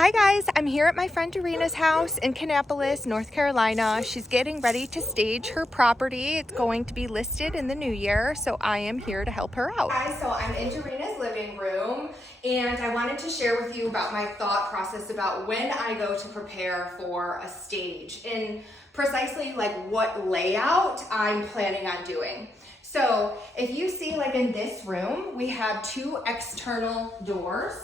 Hi guys, I'm here at my friend Doreena's house in Kannapolis, North Carolina. She's getting ready to stage her property. It's going to be listed in the new year, so I am here to help her out. Guys, so I'm in Doreena's living room and I wanted to share with you about my thought process about when I go to prepare for a stage and precisely like what layout I'm planning on doing. So if you see, like in this room, we have two external doors.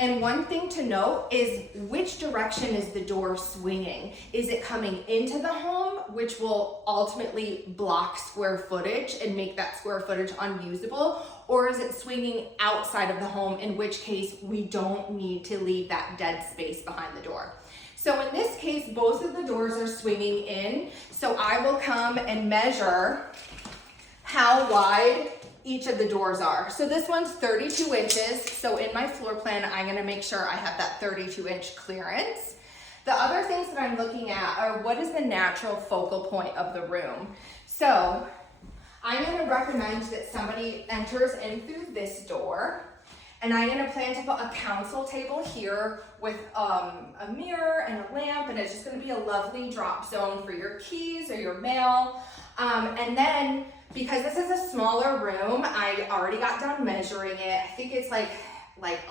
And one thing to note is which direction is the door swinging? Is it coming into the home, which will ultimately block square footage and make that square footage unusable? Or is it swinging outside of the home, in which case we don't need to leave that dead space behind the door? So in this case, both of the doors are swinging in. So I will come and measure how wide each of the doors are. So this one's 32 inches. So in my floor plan, I'm gonna make sure I have that 32-inch clearance. The other things that I'm looking at are what is the natural focal point of the room. So I'm gonna recommend that somebody enters in through this door, and I'm gonna plan to put a console table here with a mirror and a lamp, and it's just gonna be a lovely drop zone for your keys or your mail. And then, because this is a smaller room, I already got done measuring it. I think it's like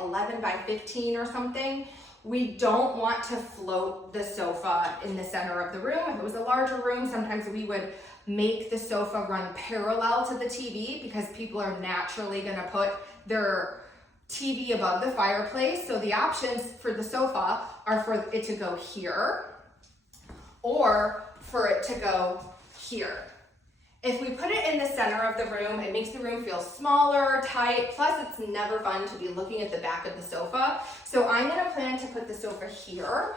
11 by 15 or something. We don't want to float the sofa in the center of the room. If it was a larger room, sometimes we would make the sofa run parallel to the TV because people are naturally gonna put their TV above the fireplace. So the options for the sofa are for it to go here or for it to go here. If we put it in the center of the room, it makes the room feel smaller, tight, plus it's never fun to be looking at the back of the sofa. So I'm gonna plan to put the sofa here,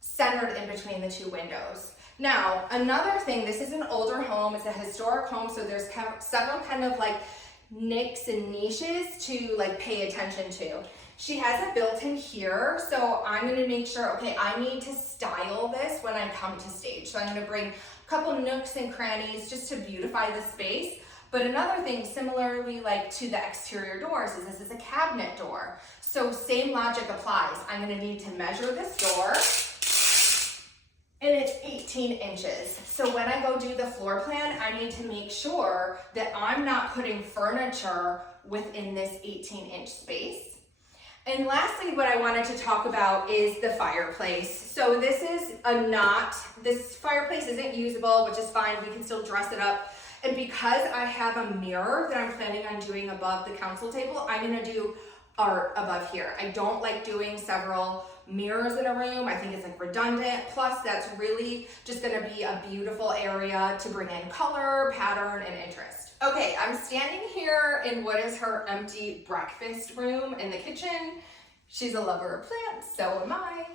centered in between the two windows. Now, another thing, this is an older home, it's a historic home, so there's several kind of like nicks and niches to like pay attention to. She has it built in here, so I'm gonna make sure, okay, I need to style this when I come to stage. So I'm gonna bring a couple nooks and crannies just to beautify the space. But another thing, similarly like to the exterior doors, is this is a cabinet door. So same logic applies. I'm gonna need to measure this door, and it's 18 inches. So when I go do the floor plan, I need to make sure that I'm not putting furniture within this 18-inch space. And lastly, what I wanted to talk about is the fireplace. So this is this fireplace isn't usable, which is fine, we can still dress it up. And because I have a mirror that I'm planning on doing above the console table, I'm gonna do art above here. I don't like doing several mirrors in a room. I think it's like redundant. Plus that's really just gonna be a beautiful area to bring in color, pattern, and interest. Okay, I'm standing here in what is her empty breakfast room in the kitchen. She's a lover of plants, so am I.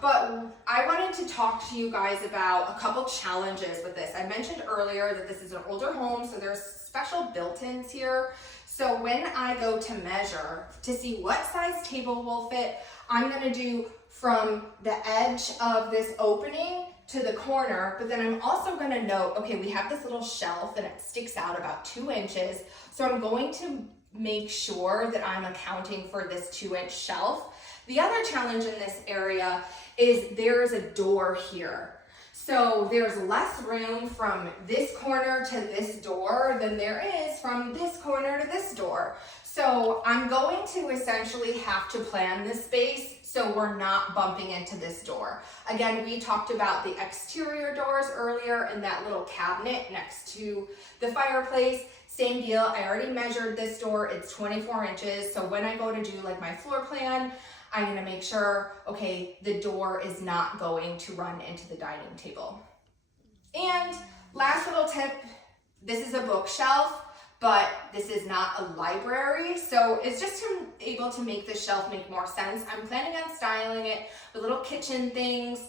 But I wanted to talk to you guys about a couple challenges with this. I mentioned earlier that this is an older home, so there's special built-ins here. So when I go to measure to see what size table will fit, I'm gonna do from the edge of this opening to the corner, but then I'm also gonna note, okay, we have this little shelf and it sticks out about 2 inches. So I'm going to make sure that I'm accounting for this 2-inch shelf. The other challenge in this area is there is a door here. So there's less room from this corner to this door than there is from this corner to this door. So I'm going to essentially have to plan this space so we're not bumping into this door. Again, we talked about the exterior doors earlier and that little cabinet next to the fireplace. Same deal, I already measured this door, it's 24 inches. So when I go to do like my floor plan, I'm gonna make sure, okay, the door is not going to run into the dining table. And last little tip, this is a bookshelf, but this is not a library. So it's just able to make the shelf make more sense. I'm planning on styling it with little kitchen things,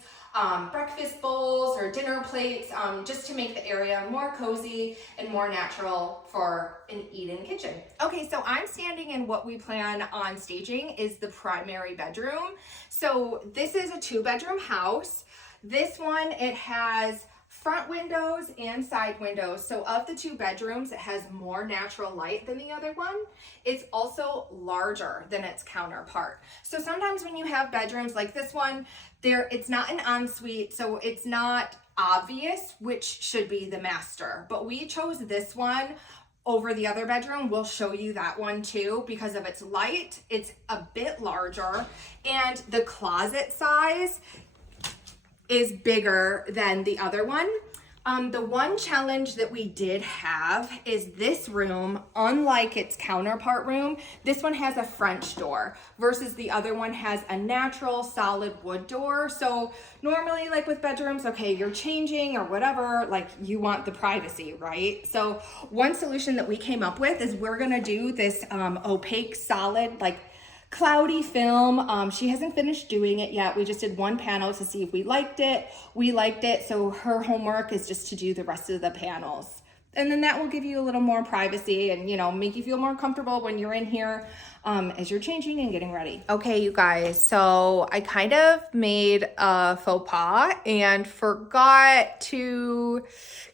breakfast bowls or dinner plates, just to make the area more cozy and more natural for an eat-in kitchen. Okay, so I'm standing in what we plan on staging is the primary bedroom. So this is a 2-bedroom house. This one, it has front windows and side windows. So of the two bedrooms, it has more natural light than the other one. It's also larger than its counterpart. So sometimes when you have bedrooms like this one, it's not an ensuite, so it's not obvious which should be the master. But we chose this one over the other bedroom. We'll show you that one too because of its light. It's a bit larger, and the closet size is bigger than the other one. The one challenge that we did have is this room, unlike its counterpart room, this one has a French door versus the other one has a natural solid wood door. So normally, like with bedrooms, okay, you're changing or whatever, like you want the privacy, right? So one solution that we came up with is we're gonna do this opaque solid, like cloudy film. She hasn't finished doing it yet. We just did one panel to see if we liked it. We liked it, so her homework is just to do the rest of the panels. And then that will give you a little more privacy and, you know, make you feel more comfortable when you're in here as you're changing and getting ready. Okay, you guys, so I kind of made a faux pas and forgot to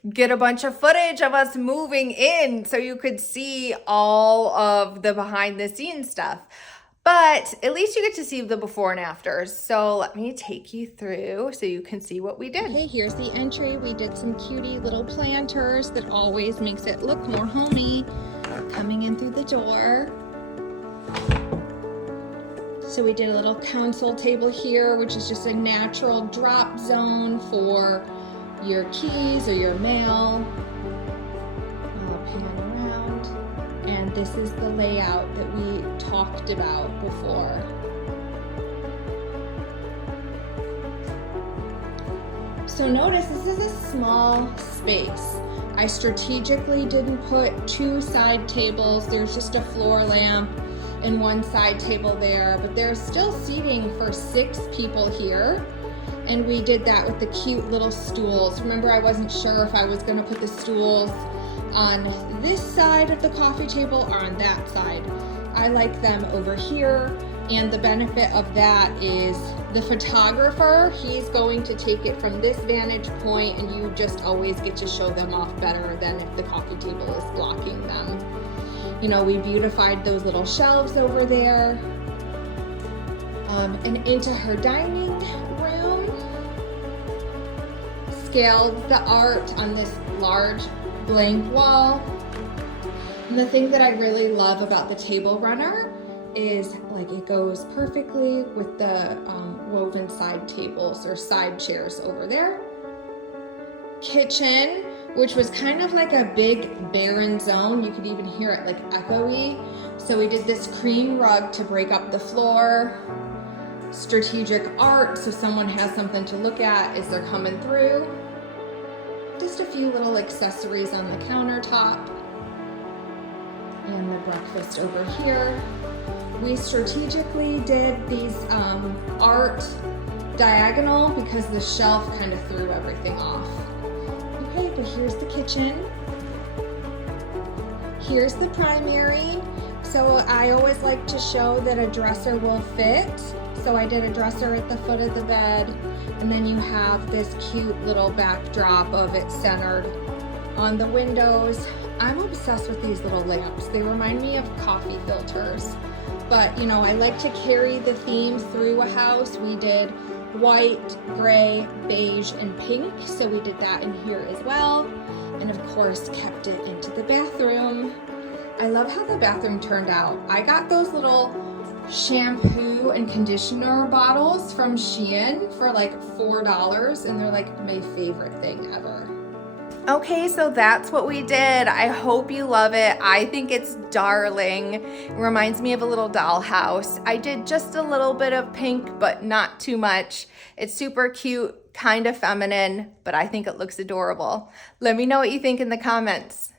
get a bunch of footage of us moving in so you could see all of the behind the scenes stuff. But at least you get to see the before and afters. So let me take you through so you can see what we did. Okay, here's the entry. We did some cutie little planters that always makes it look more homey coming in through the door. So we did a little console table here, which is just a natural drop zone for your keys or your mail. I'll pan around. And this is the layout that we talked about before. So notice this is a small space. I strategically didn't put two side tables. There's just a floor lamp and one side table there, but there's still seating for 6 people here. And we did that with the cute little stools. Remember, I wasn't sure if I was gonna put the stools on this side of the coffee table or on that side. I like them over here, and the benefit of that is the photographer, he's going to take it from this vantage point, and you just always get to show them off better than if the coffee table is blocking them. You know, we beautified those little shelves over there. And into her dining room, scaled the art on this large blank wall. And the thing that I really love about the table runner is like it goes perfectly with the woven side tables or side chairs over there. Kitchen, which was kind of like a big barren zone. You could even hear it like echoey. So we did this cream rug to break up the floor. Strategic art, so someone has something to look at as they're coming through. Just a few little accessories on the countertop. And the breakfast over here. We strategically did these art diagonal because the shelf kind of threw everything off. Okay, but here's the kitchen. Here's the primary. So I always like to show that a dresser will fit. So I did a dresser at the foot of the bed, and then you have this cute little backdrop of it centered on the windows. I'm obsessed with these little lamps. They remind me of coffee filters. But you know, I like to carry the themes through a house. We did white, gray, beige, and pink. So we did that in here as well. And of course, kept it into the bathroom. I love how the bathroom turned out. I got those little shampoo and conditioner bottles from Shein for like $4, and they're like my favorite thing ever. Okay, so that's what we did. I hope you love it. I think it's darling. It reminds me of a little dollhouse. I did just a little bit of pink, but not too much. It's super cute, kind of feminine, but I think it looks adorable. Let me know what you think in the comments.